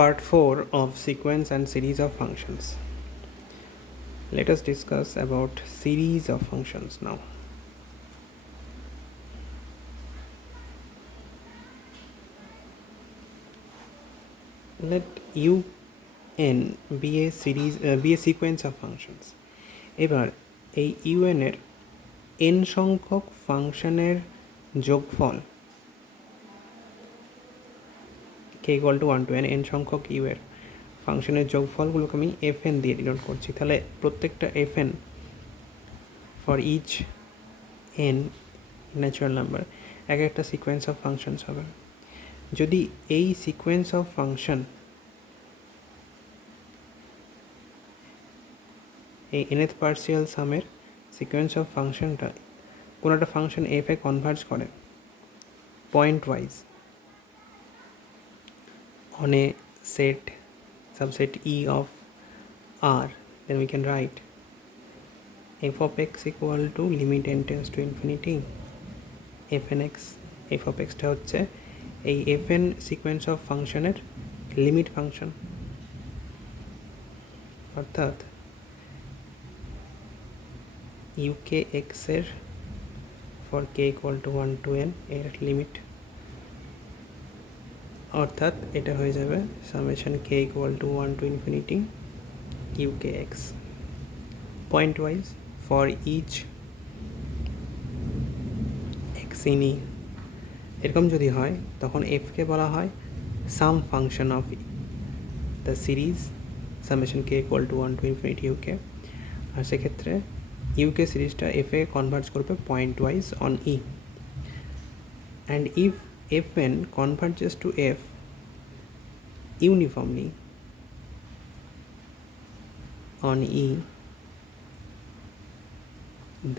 Part 4 of sequence and series of functions. Let us discuss about series of functions now. Let un be a sequence of functions. এবার এই un এর n সংখ্যক ফাংশনের যোগফল k equal to 1 to n সংখ্যক u এর ফাংশনের যোগফলগুলোকে আমি fn দিয়ে ডিনোট করছি। তাহলে প্রত্যেকটা fn for each n natural number এক একটা সিকোয়েন্স অফ ফাংশনস হবে। যদি এই সিকোয়েন্স অফ ফাংশন এই nth পার্সিয়াল সামের সিকোয়েন্স অফ ফাংশনটা কোনো একটা ফাংশন এ কনভার্জ করে point wise on a subset E of R, then we can write f of x equal to limit n tends to infinity fn x। f of x টা হচ্ছে এই fn সিকোয়েন্স অফ ফাংশনের লিমিট ফাংশন, অর্থাৎ uk x এর for k equal to 1 to n এর limit, অর্থাৎ এটা হয়ে যাবে summation k equal to 1 to infinity uk x point wise for each x in e। এরকম যদি হয় তখন f কে বলা হয় sum function of the series summation k equal to 1 to infinity uk, আর সেক্ষেত্রে uk সিরিজটা f এ কনভার্জ করবে pointwise on e, and if fn converges to f uniformly on e,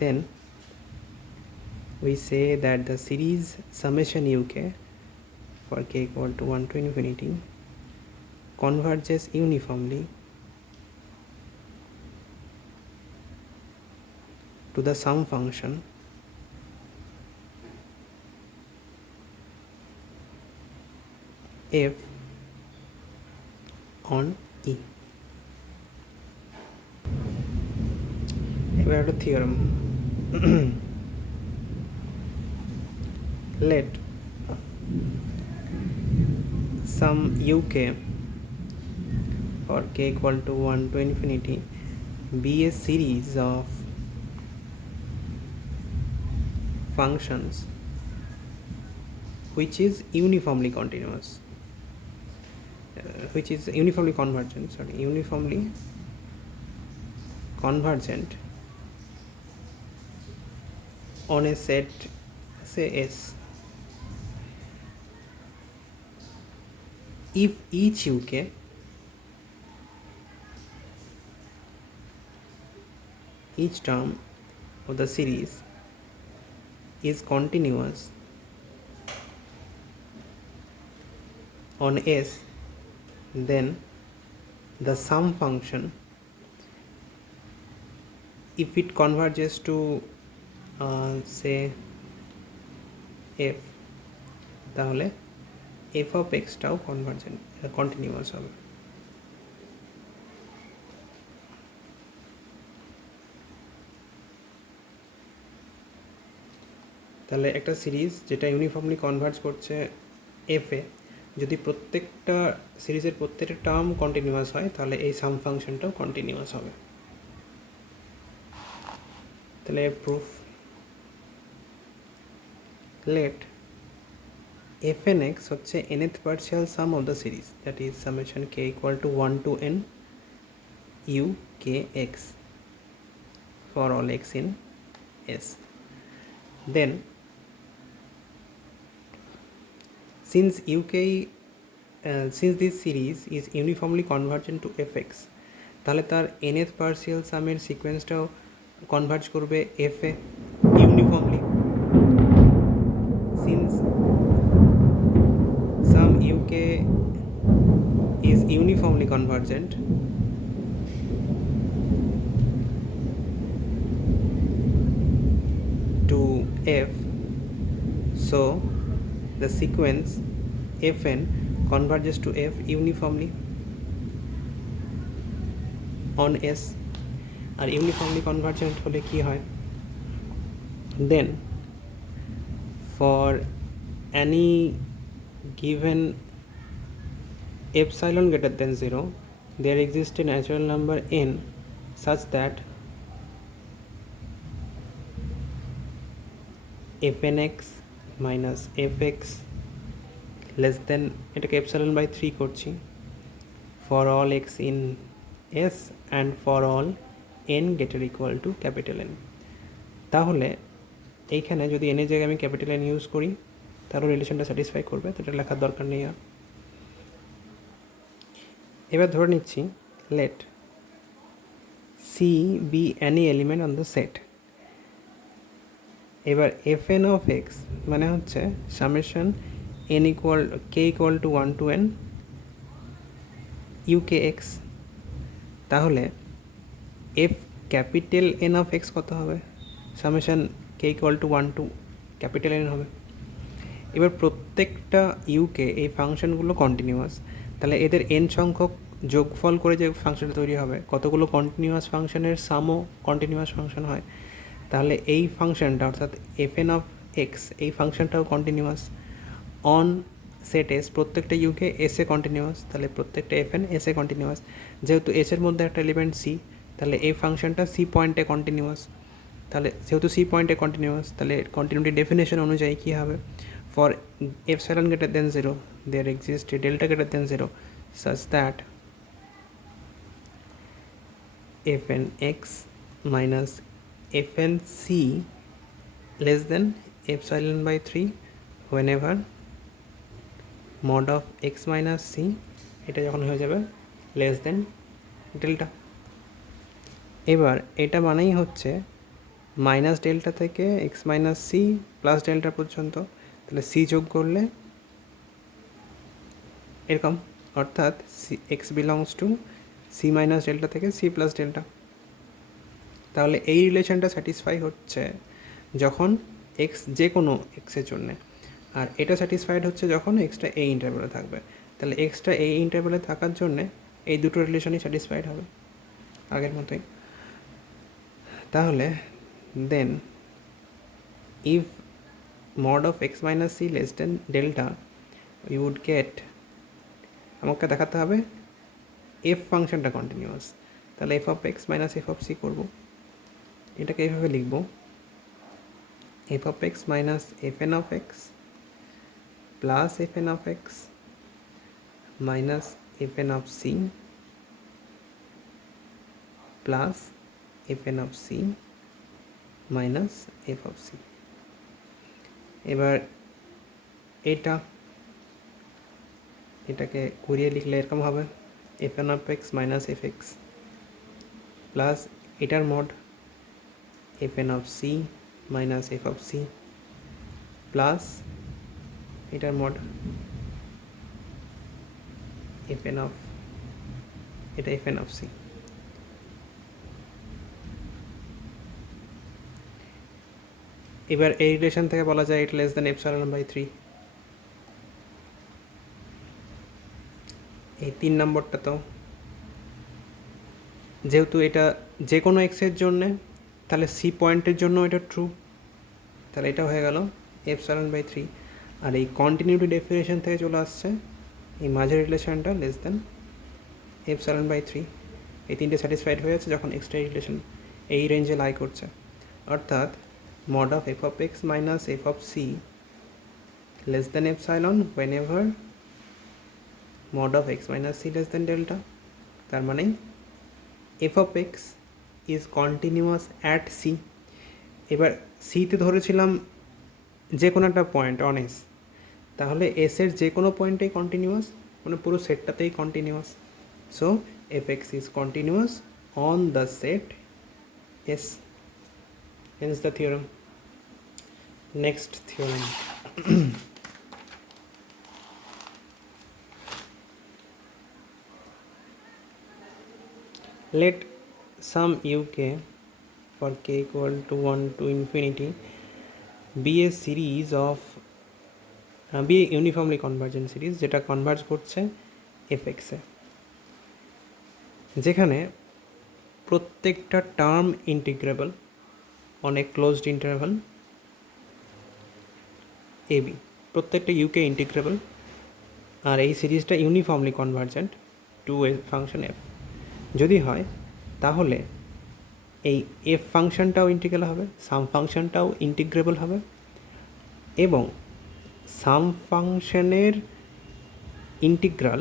then we say that the series summation uk for k equal to 1 to infinity converges uniformly to the sum function f on e। এবার একটা theorem, let sum uk for k equal to 1 to infinity be a series of functions which is uniformly continuous, which is uniformly convergent on a set say S if each uk each term of the series is continuous on S, then the sum function, if it converges to say f, তাহলে f of x টাও continuous হবে। তাহলে একটা series যেটা uniformly converge করছে f এ, যদি প্রত্যেকটা সিরিজের প্রত্যেকটা টার্ম কন্টিনিউয়াস হয় তাহলে এই সাম ফাংশনটাও কন্টিনিউয়াস হবে। তাহলে প্রুফ, লেট fn x হচ্ছে nth partial some of the series, that is summation k equal to 1 to n u k x for all x in S। Then since this series is uniformly convergent to fx, তাহলে তার nth partial সামের সিকোয়েন্সটাও converge করবে f এ uniformly. since sum uk is uniformly convergent to f, so the sequence fn converges to f uniformly on s আর uniformly convergent হলে কি হয়, then for any given epsilon greater than 0 there exists a natural number n such that fnx minus fx less than, এটাকে epsilon by 3 করছি, for all x in s and for all n greater equal to capital N। তাহলে এইখানে যদি n এর জায়গায় আমি capital N use করি তাহলে রিলেশনটা স্যাটিসফাই করবে, তো এটা লেখার দরকার নেই আর। এবার ধরে নিচ্ছি let c be any element on the set. এবার এফ এন অফ এক্স মানে হচ্ছে summation n equal k equal to 1 to n u k x. তাহলে f capital n of x কত হবে, summation k equal to 1 to capital n হবে। এবার প্রত্যেকটা UK এই ফাংশনগুলো কন্টিনিউয়াস, তাহলে এদের এন সংখ্যক যোগফল করে যে ফাংশনটা তৈরি হবে, কতগুলো কন্টিনিউয়াস ফাংশনের সামও কন্টিনিউয়াস ফাংশন হয়, তাহলে এই ফাংশনটা অর্থাৎ এফ এন অফ এক্স এই ফাংশনটাও কন্টিনিউয়াস অন সেট এস, প্রত্যেকটা ইউকে এসে কন্টিনিউয়াস, তাহলে প্রত্যেকটা এফ এন এসে কন্টিনিউয়াস। যেহেতু এসের মধ্যে একটা এলিমেন্ট সি, তাহলে এই ফাংশনটা সি পয়েন্টে কন্টিনিউয়াস, তাহলে যেহেতু সি পয়েন্টে কন্টিনিউয়াস তাহলে কন্টিনিউটি ডেফিনেশন অনুযায়ী কী হবে, for epsilon greater than 0 there exists a delta greater than 0 such that fn x minus fn c less than epsilon by 3 whenever mod of x minus c এটা যখন হয়ে যাবে less than delta। এবার এটা মানেই হচ্ছে মাইনাস ডেল্টা থেকে X minus C plus delta পর্যন্ত, তাহলে সি যোগ করলে এরকম, অর্থাৎ C X belongs to C minus delta থেকে সি প্লাস ডেল্টা। তাহলে এই রিলেশনটা স্যাটিসফাই হচ্ছে যখন এক্স যে কোনো এক্সের জন্যে, আর এটা স্যাটিসফাইড হচ্ছে যখন এক্সটা এই ইন্টারভ্যালে থাকবে। তাহলে এক্সটা এই ইন্টারভ্যালে থাকার জন্যে এই দুটো রিলেশনই স্যাটিসফাইড হবে আগের মতোই। তাহলে দেন if mod of x minus c less than delta we would get, আমাকে দেখাতে হবে f ফাংশনটা কন্টিনিউয়াস, তাহলে f of x minus f of c করব, এটাকে এইভাবে লিখব f of x minus fn of x plus fn of x minus fn of c plus fn of c minus f of c। এবার এটাকে ঘুরিয়ে লিখলে এরকম হবে f n of x minus f x plus এটার mod f n of c minus f of c plus এটার mod f n of এটা f n of c. এবার এই রিলেশন থেকে বলা যায় এটা লেস দেন এপসাইলন বাই 3। এই 3 নম্বরটা তো যেহেতু এটা যে কোনো এক্সের জন্যে, তাহলে সি পয়েন্টের জন্য এটা ট্রু, তাহলে এটা হয়ে গেল এপসাইলন বাই 3। আর এই কন্টিনিউটি ডেফিনেশন থেকে চলে আসছে এই মাঝের রিলেশনটা লেস দেন এপসাইলন বাই 3। এই তিনটে স্যাটিসফাইড হয়ে যাচ্ছে যখন এক্সট্রা রিলেশন এই রেঞ্জে লাই করছে, অর্থাৎ mod of f of x minus f of c less than epsilon whenever mod of x minus c less than delta। তার মানে f of x is continuous at c। এবার সিতে ধরেছিলাম যে কোনো একটা পয়েন্ট অন এস, তাহলে এসের যে কোনো পয়েন্টেই কন্টিনিউয়াস, মানে পুরো সেটটাতেই continuous. So f x is continuous on the set s. Hence the theorem. Next theorem. Let some uk for k equal to 1 to infinity be a series of b uniformly convergent series যেটা converge করছে এফএক্সে, যেখানে প্রত্যেকটা term integrable on a closed interval AB, প্রত্যেকটা u k integrable, আর এই সিরিজটা uniformly convergent to a function f যদি হয়, তাহলে এই এফ ফাংশনটাও ইন্টিগ্রেবল হবে, সাম ফাংশনটাও ইন্টিগ্রেবল হবে, এবং সাম ফাংশনের ইন্টিগ্রাল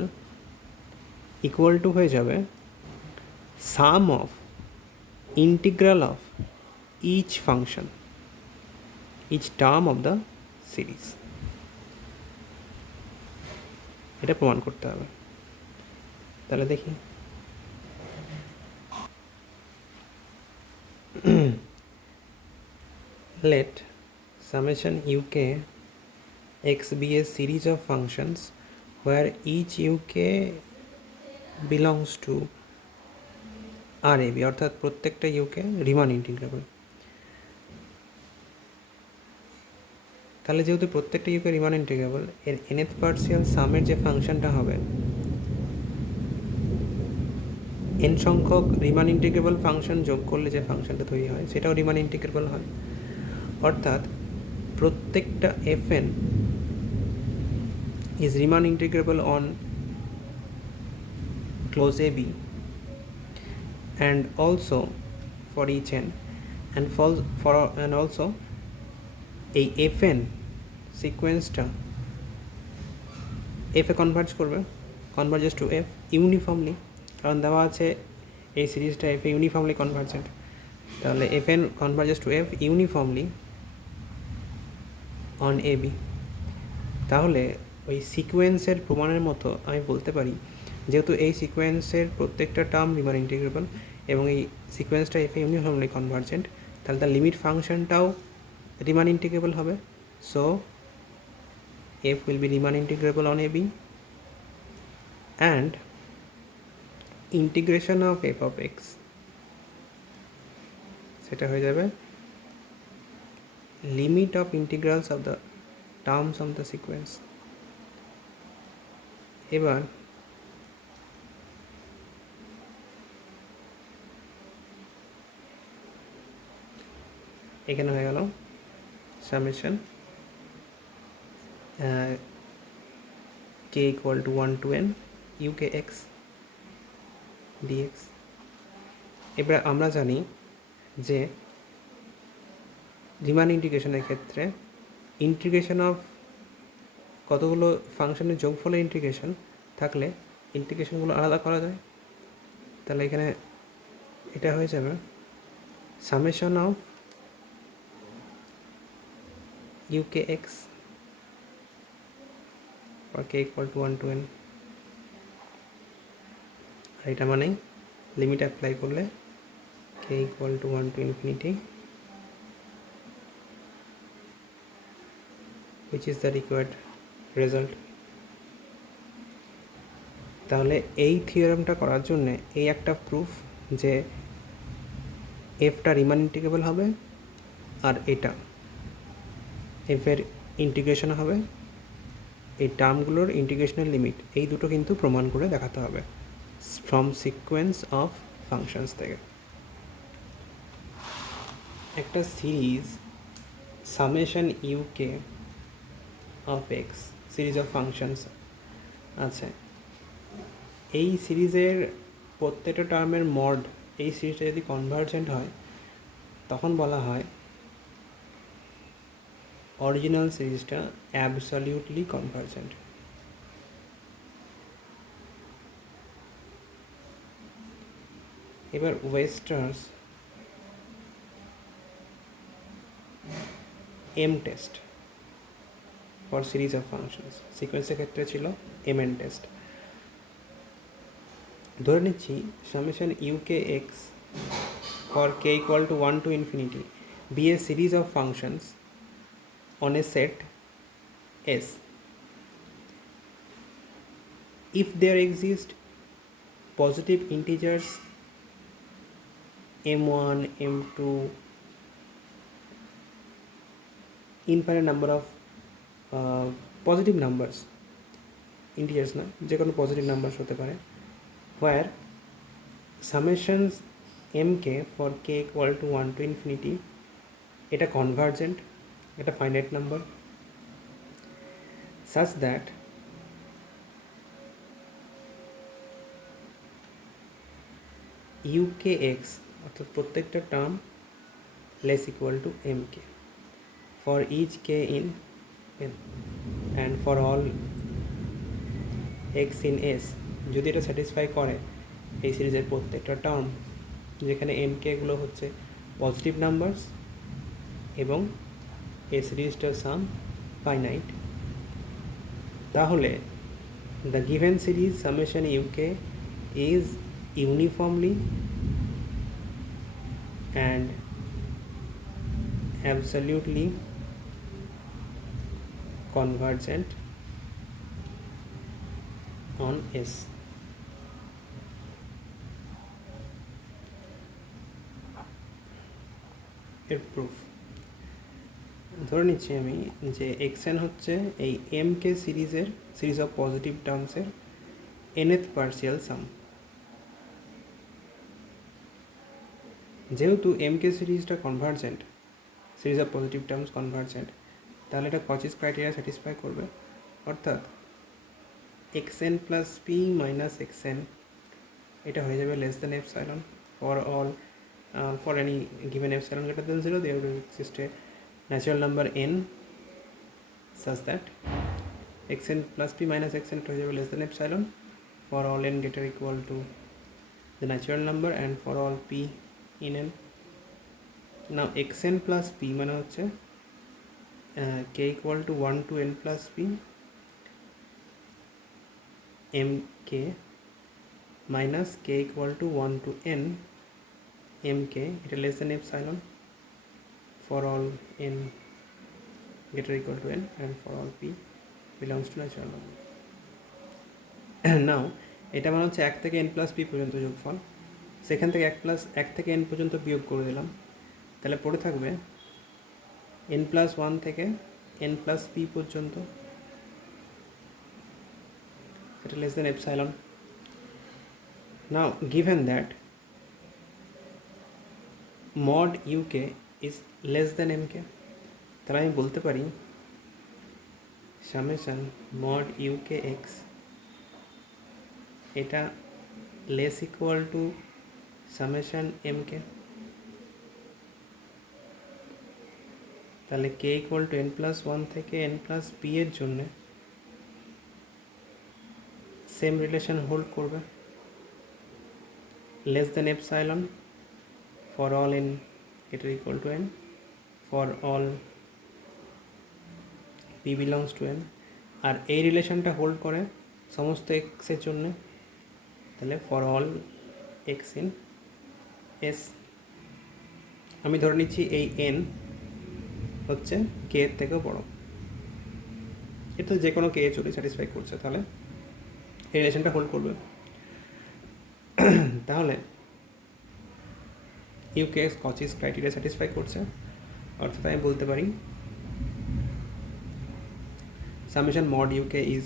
ইকুয়াল টু হয়ে যাবে sum of integral of each function, each term of the series. এটা প্রমাণ করতে হবে। তাহলে দেখি, let summation uk x be a series of functions where each uk belongs to RAB, অর্থাৎ প্রত্যেকটা ইউকে রিমান ইন্টিগ্রেবল। তাহলে যেহেতু প্রত্যেকটা ইউকে রিমান ইন্টিগ্রেবল, এর nth পার্সিয়াল সামের যে ফাংশনটা হবে, n সংখ্যক রিমান ইন্টিগ্রেবল ফাংশন যোগ করলে যে ফাংশনটা তৈরি হয় সেটাও রিমান ইন্টিগ্রেবল হয়। অর্থাৎ প্রত্যেকটা fn is Riemann integrable on close AB and also for each n, and also এই fn সিকোয়েন্সটা f এ কনভার্জেস টু f ইউনিফর্মলি, কারণ দেওয়া আছে এই সিরিজটা f এ ইউনিফর্মলি কনভার্জেন্ট। তাহলে fn converges to f uniformly on AB। তাহলে ওই সিকোয়েন্সের প্রমাণের মতো আমি বলতে পারি, যেহেতু এই সিকোয়েন্সের প্রত্যেকটা টার্ম রিমান ইন্টিগ্রেবল এবং এই সিকোয়েন্সটা এফ ইউনিফর্মলি কনভার্জেন্ট, তাহলে তার লিমিট ফাংশনটাও রিমান ইন্টিগ্রেবল হবে। So f will be Riemann integrable on AB, and integration of f of x সেটা হয়ে যাবে limit of integrals of the terms of the sequence. এবার এখানে হয়ে গেল summation k equal to 1 to n u k x dx. এবার আমরা জানি যে রিমান ইন্টিগ্রেশনের ক্ষেত্রে ইন্টিগ্রেশন অফ কতগুলো ফাংশনের যোগফলের ইন্টিগ্রেশন থাকলে ইন্টিগ্রেশনগুলো আলাদা করা যায়। তাহলে এখানে এটা হয়ে যাবে summation of UK x or k equal to 1 to n, আর এটা মানে লিমিট অ্যাপ্লাই করলে k equal to 1 to infinity, which is the required result. তাহলে এই থিওরামটা করার জন্য এই একটা প্রুফ যে এফটা রিমান ইন্টিগ্রেবল হবে আর এটা এফের ইন্টিগ্রেশন হবে, এই টার্মগুলোর ইন্টিগ্রেশনের লিমিট, এই দুটো কিন্তু প্রমাণ করে দেখাতে হবে ফ্রম সিকোয়েন্স অফ ফাংশনস থেকে। একটা series summation UK of x series of functions আছে, এই সিরিজের প্রত্যেকটা টার্মের মড এই সিরিজটা যদি কনভার্জেন্ট হয় তখন বলা হয় অরিজিনাল সিরিজটা অ্যাবসলিউটলি কনভার্জেন্ট। এবার Weierstrass m test for series of functions, সিকোয়েন্সের ক্ষেত্রে ছিল এম এন টেস্ট। ধরে নিচ্ছি summation u k x for k equal to 1 to infinity be a series of functions on a set S if there exist positive integers m1 m2 infinite number of positive numbers, integers না, যে কোনো positive numbers হতে পারে, where summations m k for k equal to 1 to infinity, এটা convergent, এটা finite number, such that u k x অর্থাৎ প্রত্যেকটা term less equal to m k for each k in n and for all x in s, যদি এটা satisfy করে এই সিরিজের প্রত্যেকটা টার্ম যেখানে এম কেগুলো হচ্ছে পজিটিভ নাম্বারস এবং এই সিরিজটার সাম ফাইনাইট, তাহলে the given series summation UK is uniformly and absolutely convergent on S. এর প্রুফ ধরে নিচ্ছি আমি যে এক্সএন হচ্ছে এই এম কে সিরিজের সিরিজ অফ পজিটিভ টার্মসের nth পার্সিয়াল সাম। যেহেতু এম কে সিরিজটা convergent, series of positive terms convergent, তাহলে এটা কচিস ক্রাইটেরিয়া স্যাটিসফাই করবে, অর্থাৎ x n plus p minus x n এটা হয়ে যাবে less than epsilon for all for any given epsilon greater than 0 there will exist a natural number n such that xn plus p minus xn হয়ে যাবে less than epsilon for all n greater equal to the natural number and for all p in n. now xn plus p মানে হচ্ছে k equal to 1 to n plus p mk minus k equal to 1 to n mk, এটা less than epsilon for all n greater equal to n and for all p belongs to natural number. now এটা মানে হচ্ছে 1 থেকে n plus p পর্যন্ত যোগফল, সেখান থেকে 1 থেকে n পর্যন্ত বিয়োগ করে দিলাম, তাহলে পড়ে থাকবে n প্লাস 1 থেকে n প্লাস p পর্যন্ত, এটা less than epsilon. now given that mod uk is less than mk, তাহলে আমি বলতে পারি সামেশন mod uk x এটা less equal two summation mk, তাহলে k equal to n plus 1 থেকে n প্লাস p এর জন্য সেম রিলেশন হোল্ড করবে, less than epsilon for all n greater equal to n, for all p belongs to n, আর এই রিলেশনটা hold করে সমস্ত x এর জন্য, তাহলে for all x in s। আমি ধরে নিচ্ছি এই n হচ্ছে k এর থেকেও বড়, এটা যে কোনো k এ চলে স্যাটিসফাই করছে, তাহলে এই রিলেশনটা হোল্ড করবে। তাহলে ইউকে কচিস ক্রাইটেরিয়া স্যাটিসফাই করছে, অর্থাৎ আমি বলতে পারি summation mod uk is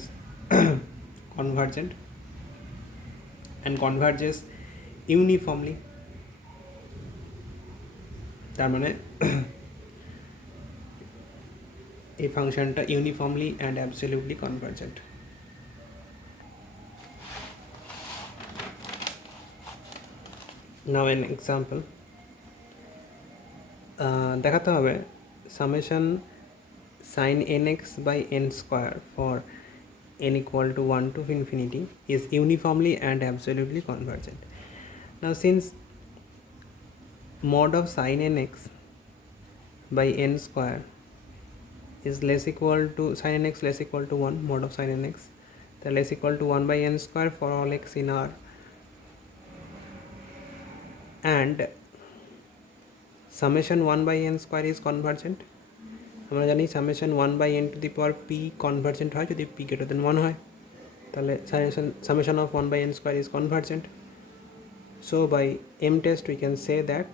convergent and converges uniformly, তার মানে এই ফাংশনটা uniformly and absolutely convergent. Now an example, দেখাতে হবে summation sin nx by n square for n equal to 1 to infinity is uniformly and absolutely convergent. Now since mod of sin nx by n square is less equal to sin nx less equal to 1, mod of sin nx, then less equal to 1 by n square for all x in R, and summation 1 by n square is convergent. আমরা জানি summation 1 by n to the power p convergent হয় যদি p greater than 1 হয়, তাহলে summation of 1 by n square is convergent. So by m test we can say that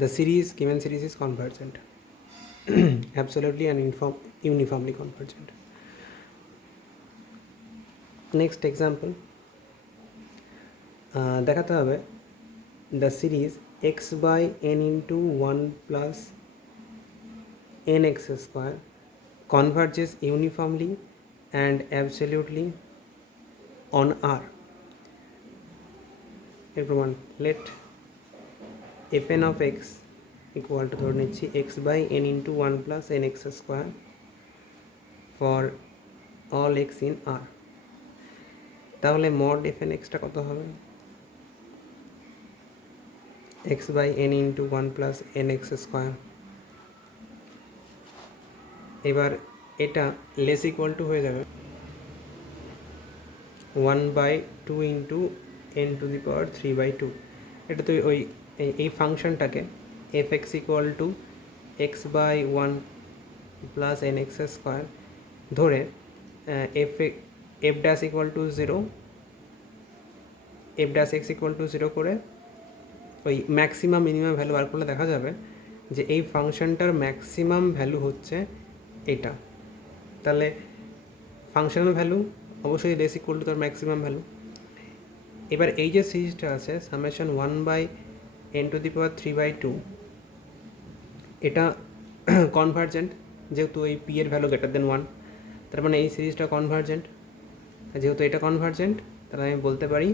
the series given series is convergent. absolutely and uniformly convergent. Next example, দেখাতে হবে the series x by n into 1 plus nx square converges uniformly and absolutely on R. Everyone, let fn of x equal to ধরে নিচ্ছি x by n into 1 plus nx square for all x in R. তাহলে mod fn x টা কত হবে? x by n into 1 plus nx square. এবার এটা less equal to হয়ে যাবে 1/2 into n to the power 3/2। এটা তো ওই এই ফাংশনটাকে f x equal to x by 1 plus n x square ধরে f dash equal to 0 f dash x equal to 0 করে ওই ম্যাক্সিমাম মিনিমাম ভ্যালু বার করলে দেখা যাবে যে এই ফাংশনটার ম্যাক্সিমাম ভ্যালু হচ্ছে এটা। তাহলে ফাংশনাল ভ্যালু অবশ্যই লেস ইকুয়াল টু তার ম্যাক্সিমাম ভ্যালু। এবার এই যে সিরিজটা আছে summation 1/n two the power 3/2, এটা কনভার্জেন্ট যেহেতু এই পি এর ভ্যালু গ্রেটার দেন 1, তার মানে এই সিরিজটা কনভার্জেন্ট। যেহেতু এটা কনভার্জেন্ট তাহলে আমি বলতে পারি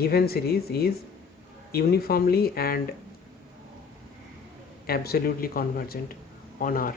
given series is uniformly and absolutely convergent on R.